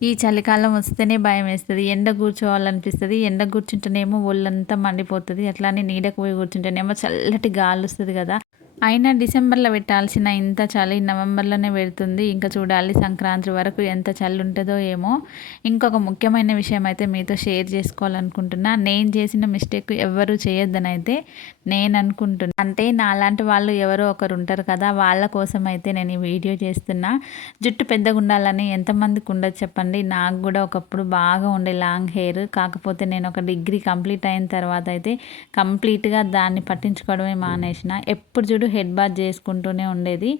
ఈ చలికాలం వస్తేనే భయమేస్తది. ఎండ కూర్చోవాలనిపిస్తది. ఎండ కూర్చుంటేనేమో ఒళ్ళంతా మండిపోతది. అట్లని నీడకు పోయి కూర్చుంటేనేమో చల్లటి గాలొస్తది గదా! అయినా డిసెంబర్‌లో పెట్టాల్సిన ఇంత చలి నవంబర్‌లోనే పెడుతుంది. ఇంకా చూడాలి సంక్రాంతి వరకు ఎంత చలి ఉంటదో ఏమో! ఇంకొక ముఖ్యమైన విషయం అయితే మీతో షేర్ చేసుకోవాలనుకుంటున్నా. నేను చేసిన మిస్టేక్ ఎవ్వరు చేయొద్దనైతే నేననుకుంటున్నా. అంటే నాలాంటి వాళ్ళు ఎవరో ఒకరు ఉంటారు కదా! వాళ్ళ కోసం అయితే నేను ఈ వీడియో చేస్తున్నా. జుట్టు పెద్దగుండాలని ఎంతమందికి ఉండదు చెప్పండి. నాకు గూడా ఒకప్పుడు బాగా ఉండే లాంగ్ హెయిర్. కాకపోతే నేను ఒక డిగ్రీ కంప్లీట్ అయిన తర్వాత అయితే కంప్లీట్‌గా దాన్ని పట్టించుకోవడమే మానేసిన. ఎప్పుడు చూడు హెడ్ బాత్ చేసుకుంటూనే ఉండేది.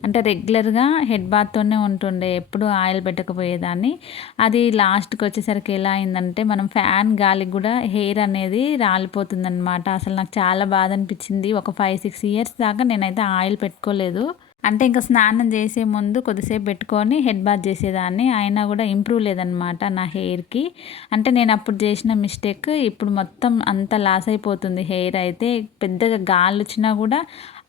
అంటే రెగ్యులర్‌గా హెడ్ బాత్‌తోనే ఉంటుండే. ఎప్పుడు ఆయిల్ పెట్టకపోయేదాన్ని. అది లాస్ట్‌కి వచ్చేసరికి ఎలా అయిందంటే మనం ఫ్యాన్ గాలికి గూడా హెయిర్ అనేది రాలిపోతుందనమాట. అసలు నాకు చాలా బాధ అనిపించింది. ఒక 5, 6 ఇయర్స్ దాకా నేనైతే ఆయిల్ పెట్టుకోలేదు. అంటే ఇంక స్నానం చేసే ముందు కొద్దిసేపు పెట్టుకొని హెడ్ బాత్ చేసేదాన్ని. అయినా కూడా ఇంప్రూవ్ లేదనమాట నా హెయిర్‌కి. అంటే నేను అప్పుడు చేసిన మిస్టేక్ ఇప్పుడు మొత్తం అంతా లాస్ అయిపోతుంది హెయిర్ అయితే. పెద్దగా గాలొచ్చినా కూడా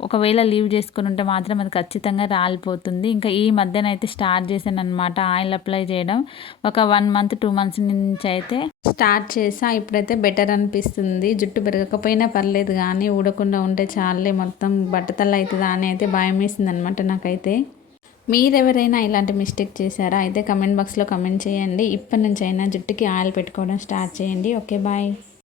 ఒకవేళ లీవ్ చేసుకొని ఉంటే మాత్రం అది ఖచ్చితంగా రాలిపోతుంది. ఇంకా ఈ మధ్యనైతే స్టార్ట్ చేశాననమాట ఆయిల్ అప్లై చేయడం. ఒక 1 మంత్, 2 మంత్స్ నుంచి అయితే స్టార్ట్ చేశా. ఇప్పుడైతే బెటర్ అనిపిస్తుంది. జుట్టు పెరగకపోయినా పర్లేదు గానీ ఊడకుండా ఉంటే చాలులే మొత్తం బట్టతల అయితదా అని అయితే భయమేసిందనమాట నాకైతే. మీరెవరైనా ఇలాంటి మిస్టేక్ చేశారా? అయితే కమెంట్ బాక్స్‌లో కమెంట్ చేయండి. ఇప్పటి నుంచైనా జుట్టుకి ఆయిల్ పెట్టుకోవడం స్టార్ట్ చేయండి. ఓకే. బాయ్.